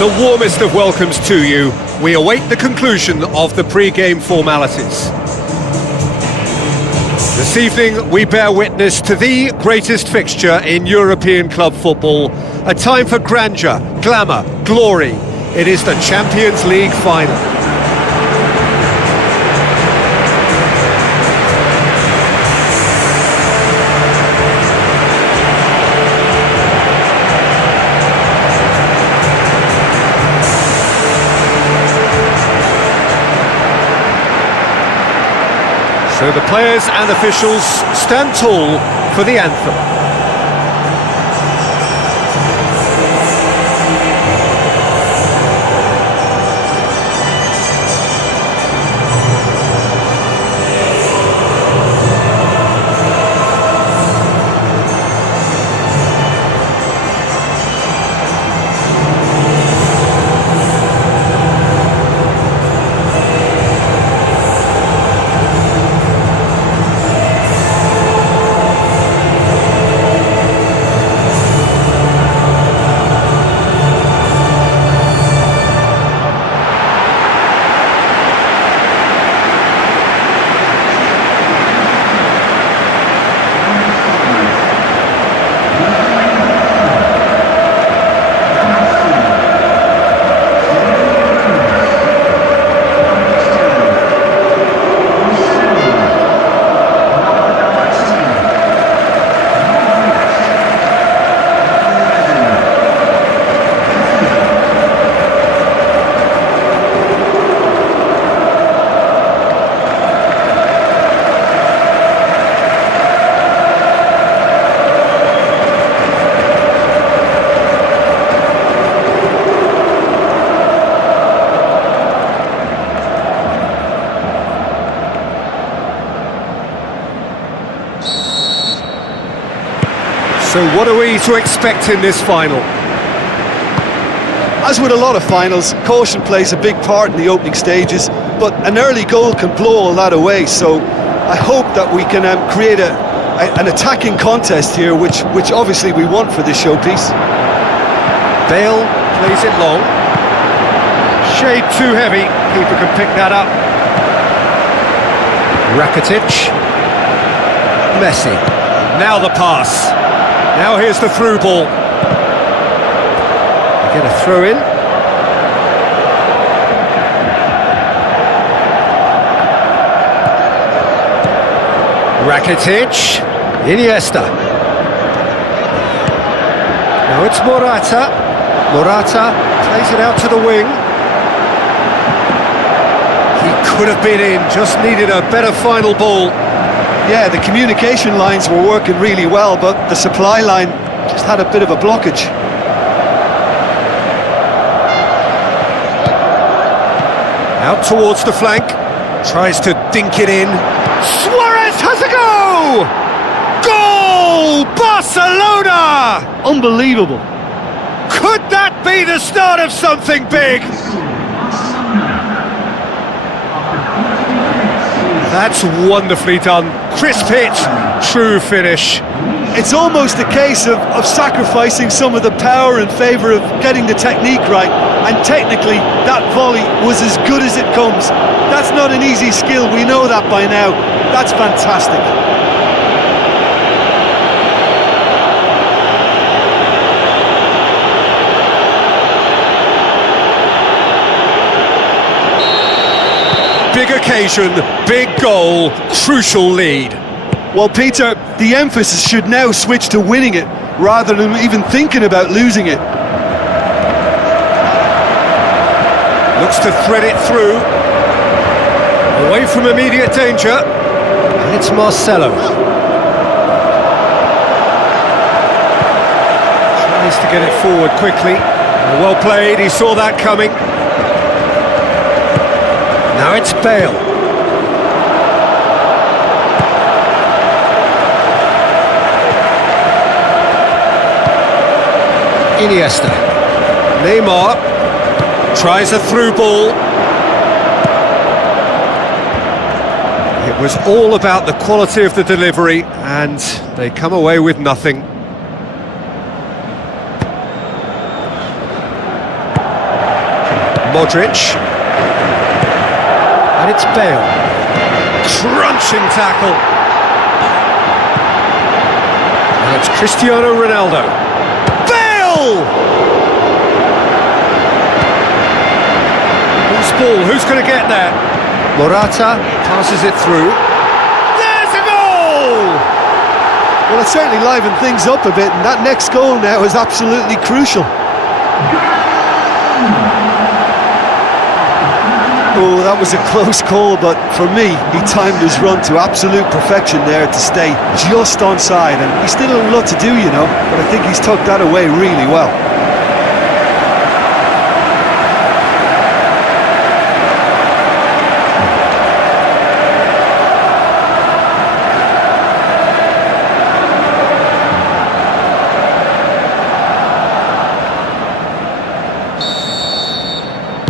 The warmest of welcomes to you. We await the conclusion of the pre-game formalities. This evening we bear witness to the greatest fixture in European club football. A time for grandeur, glamour, glory. It is the Champions League final. So the players and officials stand tall for the anthem. So what are we to expect in this final? As with a lot of finals, caution plays a big part in the opening stages, but an early goal can blow all that away, so I hope that we can create an attacking contest here, which obviously we want for this showpiece. Bale plays it long. Shade too heavy, keeper can pick that up. Rakitic. Messi. Now the pass. Now here's the through ball. They get a throw in. Rakitic. Iniesta. Now it's Morata. Morata plays it out to the wing. He could have been in, just needed a better final ball. Yeah, the communication lines were working really well, but the supply line just had a bit of a blockage. Out towards the flank, tries to dink it in. Suarez has a go! Goal! Barcelona! Unbelievable. Could that be the start of something big? That's wonderfully done. Crisp hit, true finish. It's almost a case of sacrificing some of the power in favour of getting the technique right, and technically that volley was as good as it comes. That's not an easy skill, we know that by now. That's fantastic. Big occasion, big goal, crucial lead. Well, Peter, the emphasis should now switch to winning it, rather than even thinking about losing it. Looks to thread it through. Away from immediate danger. And it's Marcelo. Tries to get it forward quickly. Well played, he saw that coming. Now it's Bale. Iniesta. Neymar tries a through ball. It was all about the quality of the delivery, and they come away with nothing. Modric. And it's Bale. Crunching tackle. Now it's Cristiano Ronaldo. Bale! Loose ball, who's going to get there? Morata passes it through. There's a goal! Well, it certainly livened things up a bit, and that next goal now is absolutely crucial. Oh, that was a close call, but for me, he timed his run to absolute perfection there to stay just onside, and he's still a lot to do, you know, but I think he's tucked that away really well.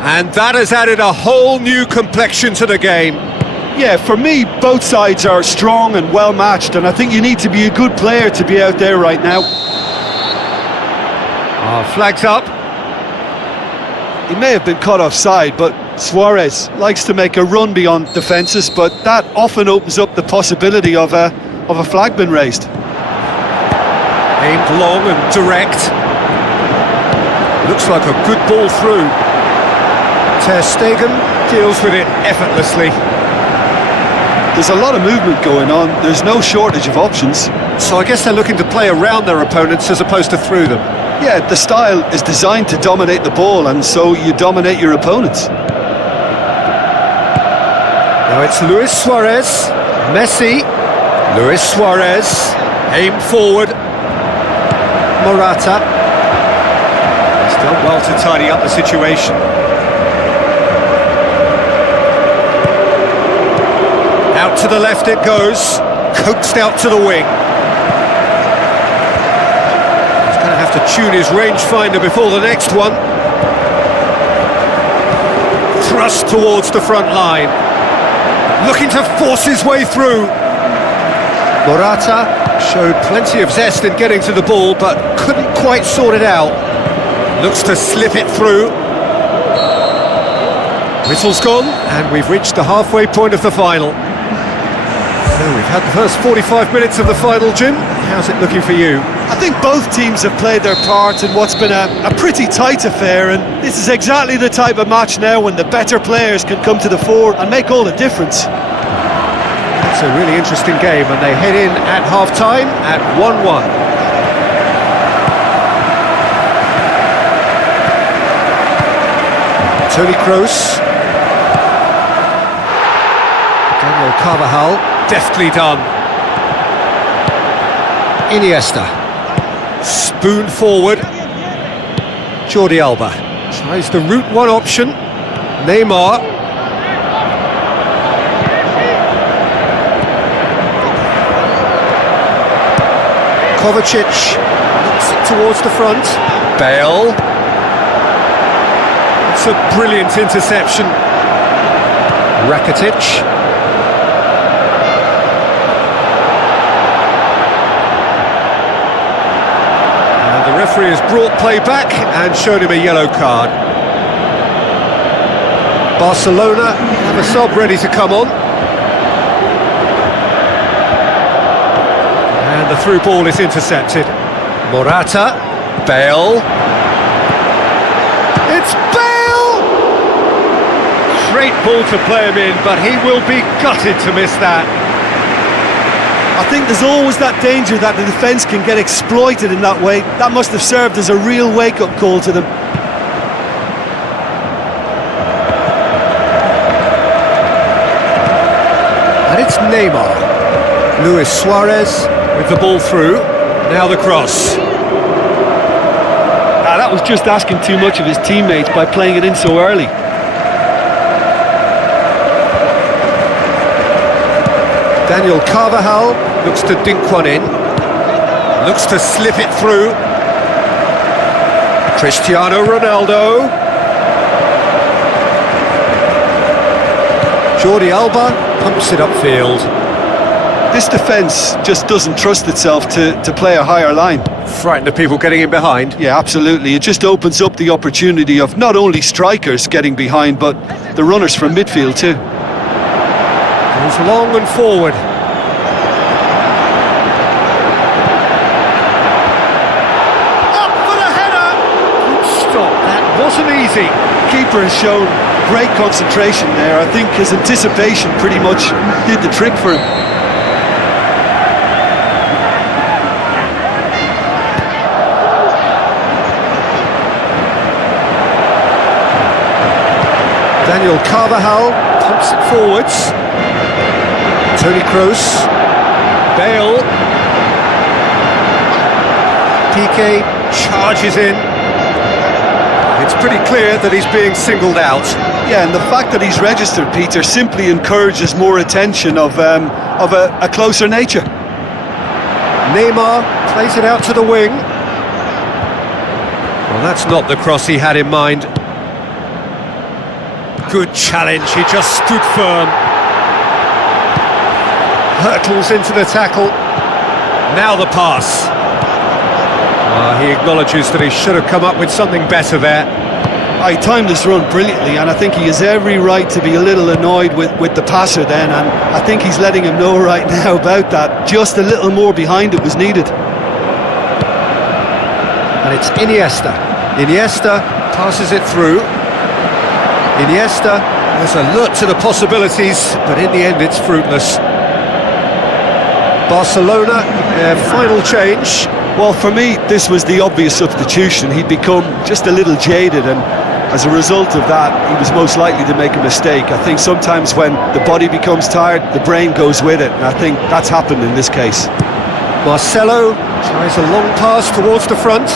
And that has added a whole new complexion to the game. Yeah, for me, both sides are strong and well matched, and I think you need to be a good player to be out there right now. Flags up. He may have been caught offside, but Suarez likes to make a run beyond defences, but that often opens up the possibility of a flag being raised. Aimed long and direct. Looks like a good ball through. Ter Stegen deals with it effortlessly. There's a lot of movement going on, there's no shortage of options. So I guess they're looking to play around their opponents as opposed to through them. Yeah, the style is designed to dominate the ball, and so you dominate your opponents. Now it's Luis Suarez, Messi, Luis Suarez, aimed forward, Morata. He's done well to tidy up the situation. Out to the left it goes, coaxed out to the wing. He's going to have to tune his rangefinder before the next one. Thrust towards the front line. Looking to force his way through. Morata showed plenty of zest in getting to the ball, but couldn't quite sort it out. Looks to slip it through. Whistle's gone, and we've reached the halfway point of the final. So we've had the first 45 minutes of the final, Jim. How's it looking for you? I think both teams have played their part in what's been a pretty tight affair, and this is exactly the type of match now when the better players can come to the fore and make all the difference. It's a really interesting game, and they head in at half-time at 1-1. Toni Kroos. Daniel Carvajal. Deftly done. Iniesta. Spoon forward. Jordi Alba. Tries the route one option. Neymar. Kovacic. Knocks it towards the front. Bale. It's a brilliant interception. Rakitic. The referee has brought play back and showed him a yellow card. Barcelona have a sub ready to come on. And the through ball is intercepted. Morata, Bale. It's Bale! Great ball to play him in, but he will be gutted to miss that. I think there's always that danger that the defence can get exploited in that way. That must have served as a real wake-up call to them. And it's Neymar. Luis Suarez with the ball through. Now the cross. That was just asking too much of his teammates by playing it in so early. Daniel Carvajal looks to dink one in. Looks to slip it through. Cristiano Ronaldo. Jordi Alba pumps it upfield. This defence just doesn't trust itself to play a higher line. Frightened of people getting in behind. Yeah, absolutely. It just opens up the opportunity of not only strikers getting behind, but the runners from midfield too. Goes long and forward. Up for the header! Good stop, that wasn't easy. Keeper has shown great concentration there. I think his anticipation pretty much did the trick for him. Daniel Carvajal pumps it forwards. Toni Kroos. Bale. Piqué charges in. It's pretty clear that he's being singled out. Yeah, and the fact that he's registered, Peter, simply encourages more attention of a closer nature. Neymar plays it out to the wing. Well, that's not the cross he had in mind. Good challenge, he just stood firm. Hurtles into the tackle. Now the pass. He acknowledges that he should have come up with something better there. He timed this run brilliantly, and I think he has every right to be a little annoyed with the passer then, and I think he's letting him know right now about that. Just a little more behind it was needed. And it's Iniesta. Iniesta passes it through. Iniesta has alert to the possibilities, but in the end it's fruitless. Barcelona, their final change. Well, for me, this was the obvious substitution. He'd become just a little jaded, and as a result of that, he was most likely to make a mistake. I think sometimes when the body becomes tired, the brain goes with it, and I think that's happened in this case. Marcelo tries a long pass towards the front.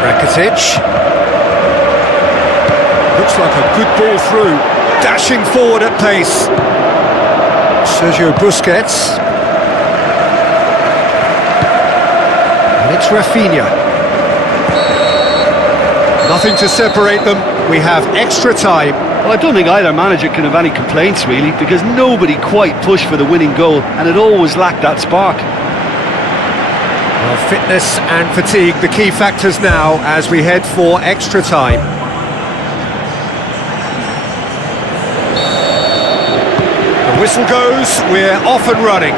Rakitic. Looks like a good ball through. Dashing forward at pace. Sergio Busquets. And it's Rafinha. Nothing to separate them. We have extra time. Well, I don't think either manager can have any complaints, really, because nobody quite pushed for the winning goal, and it always lacked that spark. Well, fitness and fatigue, the key factors now as we head for extra time. The whistle goes, we're off and running.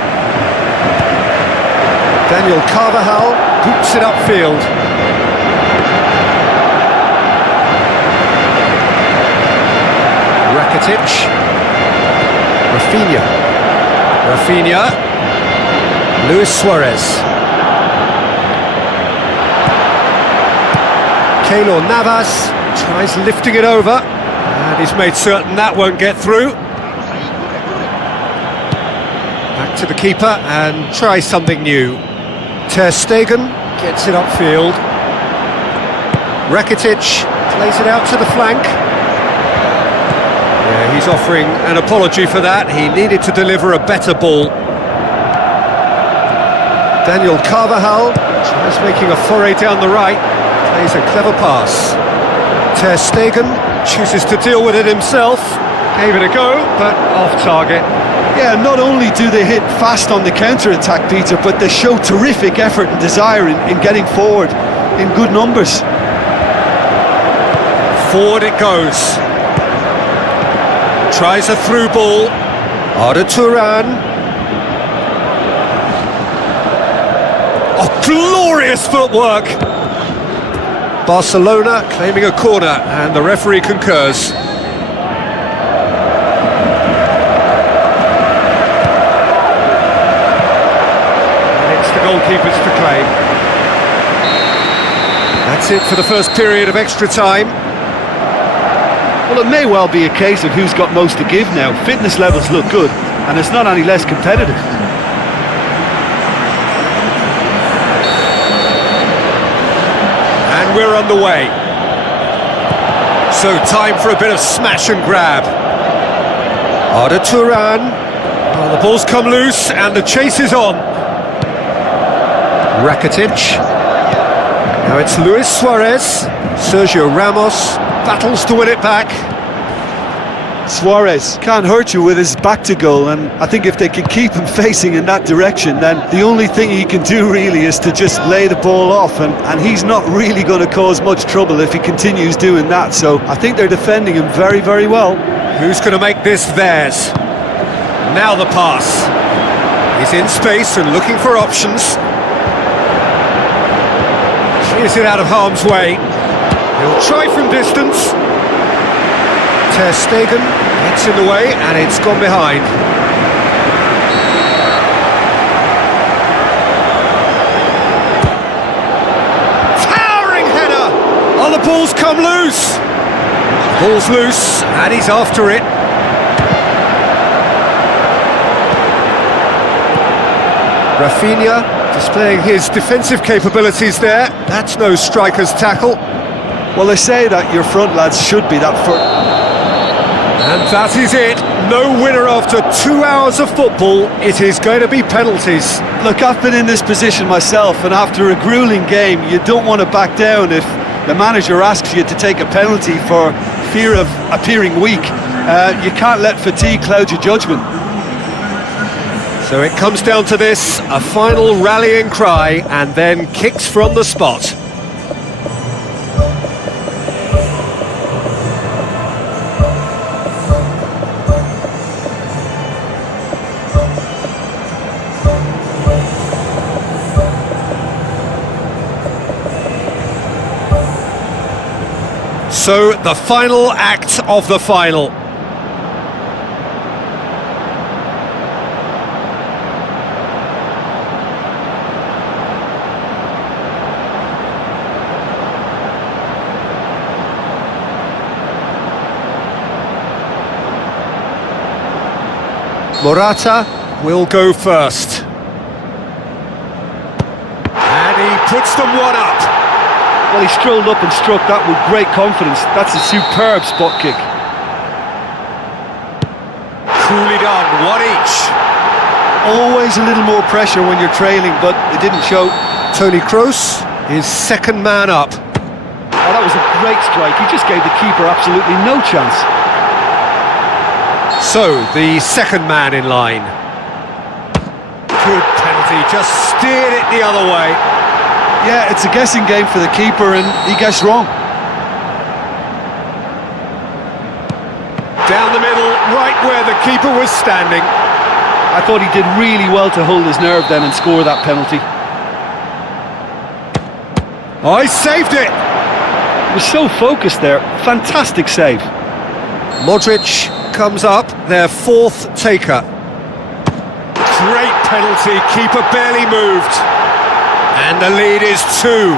Daniel Carvajal boots it upfield. Rakitic. Rafinha. Luis Suarez. Keylor Navas tries lifting it over, and he's made certain that won't get through. Back to the keeper and try something new. Ter Stegen gets it upfield. Rakitic plays it out to the flank. Yeah, he's offering an apology for that. He needed to deliver a better ball. Daniel Carvajal tries making a foray down the right. Plays a clever pass. Ter Stegen chooses to deal with it himself. Gave it a go, but off target. Yeah, not only do they hit fast on the counter-attack, Peter, but they show terrific effort and desire in getting forward in good numbers. Forward it goes. Tries a through ball. Arda Turan. Oh, glorious footwork! Barcelona claiming a corner, and the referee concurs. And it's the goalkeepers to claim. That's it for the first period of extra time. Well, it may well be a case of who's got most to give now. Fitness levels look good, and it's not any less competitive. And we're underway. So time for a bit of smash and grab. Arda Turan. Oh, the ball's come loose and the chase is on. Rakitic. Now it's Luis Suarez. Sergio Ramos battles to win it back. Suarez can't hurt you with his back to goal, and I think if they can keep him facing in that direction, then the only thing he can do really is to just lay the ball off, and he's not really going to cause much trouble if he continues doing that. So I think they're defending him very, very well. Who's going to make this theirs? Now the pass. He's in space and looking for options. Clears it out of harm's way. He'll try from distance. Ter Stegen gets in the way and it's gone behind. Towering header! Oh, the ball's come loose! Ball's loose and he's after it. Rafinha displaying his defensive capabilities there. That's no striker's tackle. Well, they say that your front lads should be that first. And that is it. No winner after 2 hours of football. It is going to be penalties. Look, I've been in this position myself, and after a gruelling game, you don't want to back down if the manager asks you to take a penalty for fear of appearing weak. You can't let fatigue cloud your judgment. So it comes down to this, a final rallying cry, and then kicks from the spot. So, the final act of the final. Morata will go first. And he puts them one up. Well, he strolled up and struck that with great confidence. That's a superb spot kick. Coolly done, one each. Always a little more pressure when you're trailing, but it didn't show. Toni Kroos is second man up. Oh, that was a great strike. He just gave the keeper absolutely no chance. So, the second man in line. Good penalty, just steered it the other way. Yeah, it's a guessing game for the keeper, and he guessed wrong. Down the middle, right where the keeper was standing. I thought he did really well to hold his nerve then and score that penalty. Oh, he saved it! He was so focused there. Fantastic save. Modric comes up, their fourth taker. Great penalty, keeper barely moved. And the lead is 2.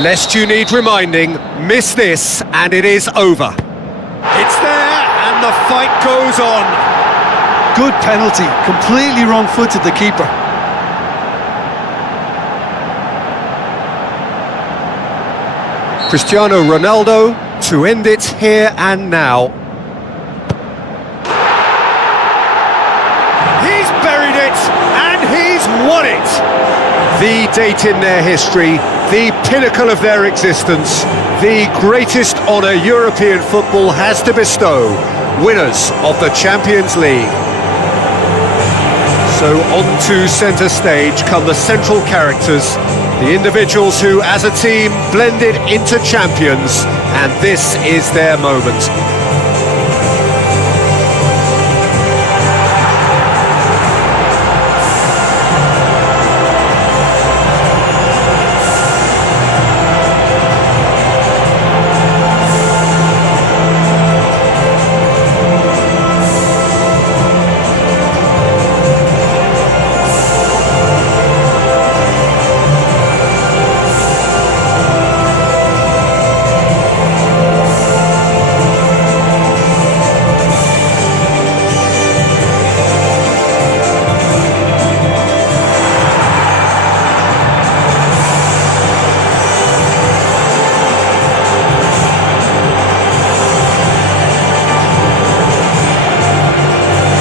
Lest you need reminding, miss this and it is over. It's there and the fight goes on. Good penalty, completely wrong-footed the keeper. Cristiano Ronaldo to end it here and now. He's buried it and he's won it. The date in their history, the pinnacle of their existence, the greatest honour European football has to bestow, winners of the Champions League. So onto centre stage come the central characters, the individuals who, as a team, blended into champions, and this is their moment.